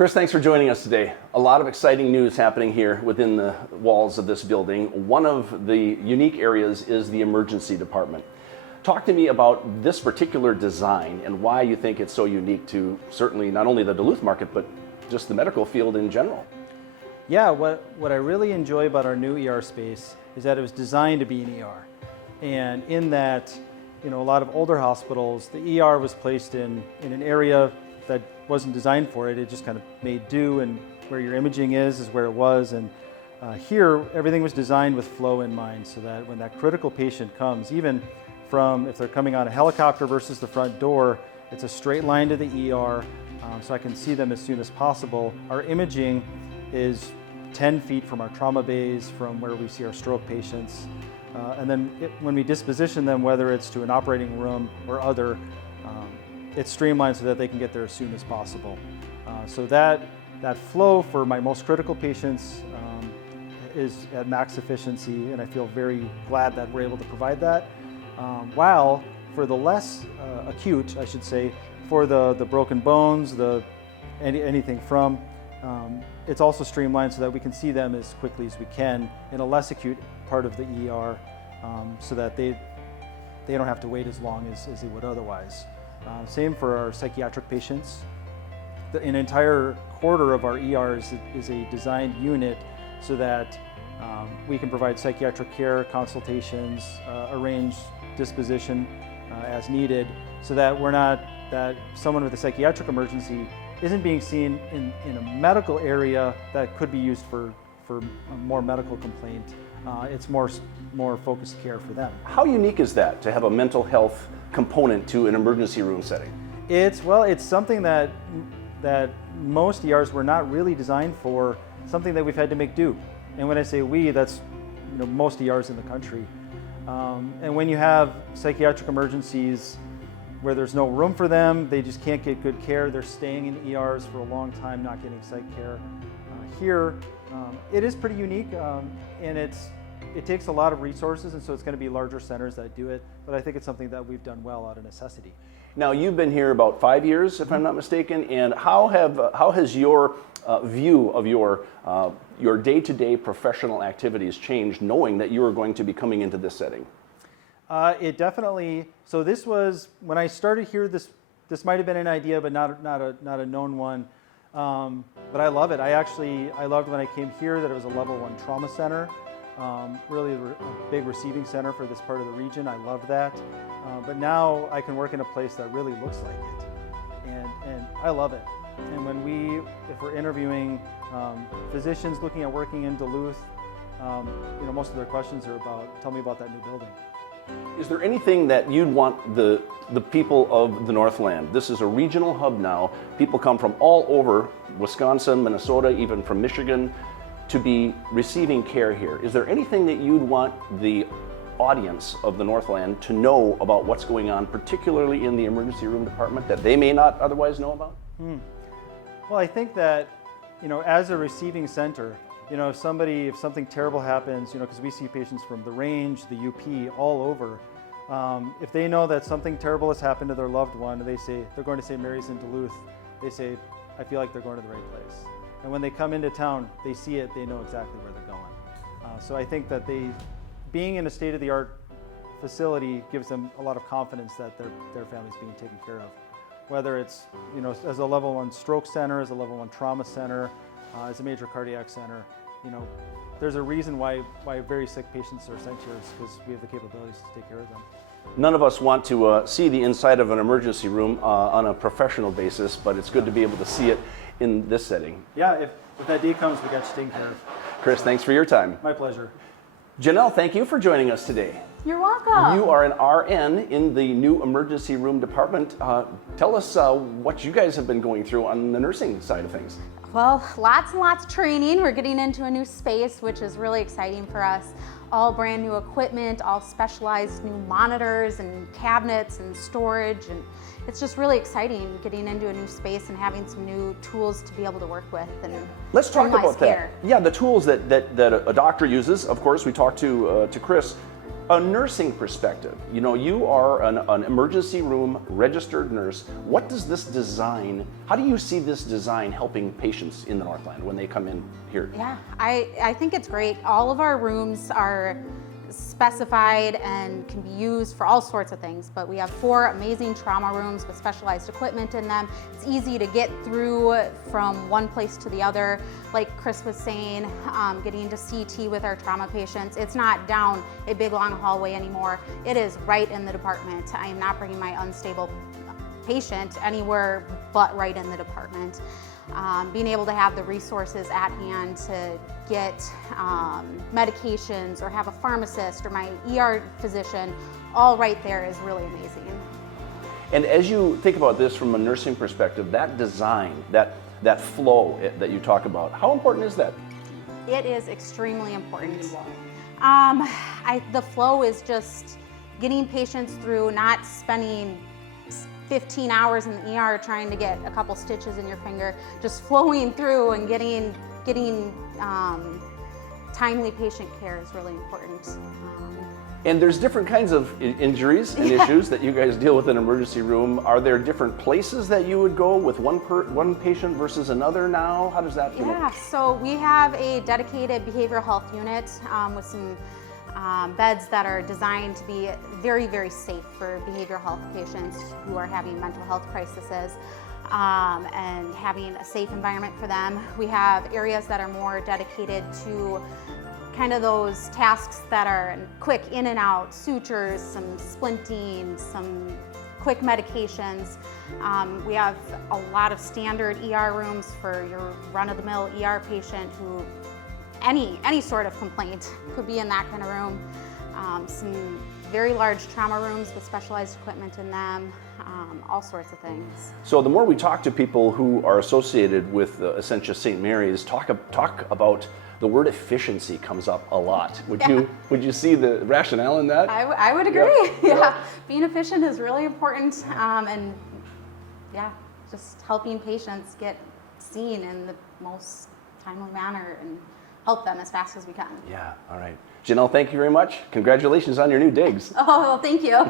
Chris, thanks for joining us today. A lot of exciting news happening here within the walls of this building. One of the unique areas is the emergency department. Talk to me about this particular design and why you think it's so unique to certainly not only the Duluth market, but just the medical field in general. Yeah, what I really enjoy about our new ER space is that it was designed to be an ER. And in that, a lot of older hospitals, the ER was placed in an area that wasn't designed for it. It just kind of made do, and where your imaging is where it was. And here, everything was designed with flow in mind, so that when that critical patient comes, even from if they're coming on a helicopter versus the front door, it's a straight line to the ER, so I can see them as soon as possible. Our imaging is 10 feet from our trauma bays, from where we see our stroke patients. And then when we disposition them, whether it's to an operating room or other, it's streamlined so that they can get there as soon as possible. So that flow for my most critical patients is at max efficiency, and I feel very glad that we're able to provide that. While for the less acute, I should say, for the broken bones, anything from, it's also streamlined so that we can see them as quickly as we can in a less acute part of the ER, so that they don't have to wait as long as they would otherwise. Same for our psychiatric patients. An entire quarter of our ER is a designed unit so that we can provide psychiatric care, consultations, arrange disposition as needed, so that that someone with a psychiatric emergency isn't being seen in a medical area that could be used for a more medical complaint. It's more focused care for them. How unique is that, to have a mental health component to an emergency room setting? It's something that most ERs were not really designed for, something that we've had to make do. And when I say we, that's most ERs in the country. And when you have psychiatric emergencies where there's no room for them, they just can't get good care, they're staying in ERs for a long time, not getting psych care. Here, it is pretty unique, and it takes a lot of resources, and so it's going to be larger centers that do it, but I think it's something that we've done well out of necessity. Now, you've been here about 5 years, if I'm not mistaken, and how has your view of your day-to-day professional activities changed, knowing that you are going to be coming into this setting? It definitely. So this was when I started here. This might have been an idea, but not a known one. But I love it. I loved when I came here that it was a level 1 trauma center. Really a big receiving center for this part of the region. I love that. But now I can work in a place that really looks like it, and I love it. And if we're interviewing physicians looking at working in Duluth, most of their questions are about, tell me about that new building. Is there anything that you'd want the people of the Northland? This is a regional hub now. People come from all over Wisconsin, Minnesota, even from Michigan, to be receiving care here. Is there anything that you'd want the audience of the Northland to know about what's going on, particularly in the emergency room department, that they may not otherwise know about? Well, I think that, as a receiving center, if something terrible happens, because we see patients from the range, the UP, all over, if they know that something terrible has happened to their loved one, they're going to St. Mary's in Duluth, they say, I feel like they're going to the right place. And when they come into town, they see it, they know exactly where they're going. So I think that being in a state-of-the-art facility gives them a lot of confidence that their family's being taken care of. Whether it's, as a level 1 stroke center, as a level 1 trauma center, as a major cardiac center, there's a reason why very sick patients are sent here, because we have the capabilities to take care of them. None of us want to see the inside of an emergency room on a professional basis, but it's good to be able to see it in this setting. Yeah, if that day comes, we got you taken care of. Chris, thanks for your time. My pleasure. Janelle, thank you for joining us today. You're welcome. You are an RN in the new emergency room department. Tell us what you guys have been going through on the nursing side of things. Well, lots and lots of training. We're getting into a new space, which is really exciting for us. All brand new equipment, all specialized new monitors and cabinets and storage, and it's just really exciting getting into a new space and having some new tools to be able to work with. And let's talk about care. that. Yeah, the tools that a doctor uses. Of course, we talked to Chris. a nursing perspective, you know, you are an emergency room registered nurse. What does this design, how do you see this design helping patients in the Northland when they come in here? Yeah, I think it's great. All of our rooms are specified and can be used for all sorts of things, but we have 4 amazing trauma rooms with specialized equipment in them. It's easy to get through from one place to the other. Like Chris was saying, getting to CT with our trauma patients, it's not down a big long hallway anymore. It is right in the department. I am not bringing my unstable patient anywhere but right in the department. Being able to have the resources at hand to get medications or have a pharmacist or my ER physician all right there is really amazing. And as you think about this from a nursing perspective, that design, that flow that you talk about, how important is that? It is extremely important. The flow is just getting patients through, not spending 15 hours in the ER trying to get a couple stitches in your finger, just flowing through and getting timely patient care is really important. And there's different kinds of injuries and issues that you guys deal with in an emergency room. Are there different places that you would go with one patient versus another now? How does that work? Yeah, so we have a dedicated behavioral health unit with some beds that are designed to be very, very safe for behavioral health patients who are having mental health crises and having a safe environment for them. We have areas that are more dedicated to kind of those tasks that are quick in and out, sutures, some splinting, some quick medications. We have a lot of standard ER rooms for your run-of-the-mill ER patient who any sort of complaint could be in that kind of room. Some very large trauma rooms with specialized equipment in them, all sorts of things. So the more we talk to people who are associated with Essentia St. Mary's, talk about the word efficiency comes up a lot. Would you see the rationale in that? I would agree. Yeah. Being efficient is really important, and just helping patients get seen in the most timely manner and help them as fast as we can. Yeah, all right. Janelle, thank you very much. Congratulations on your new digs. Oh, well, thank you.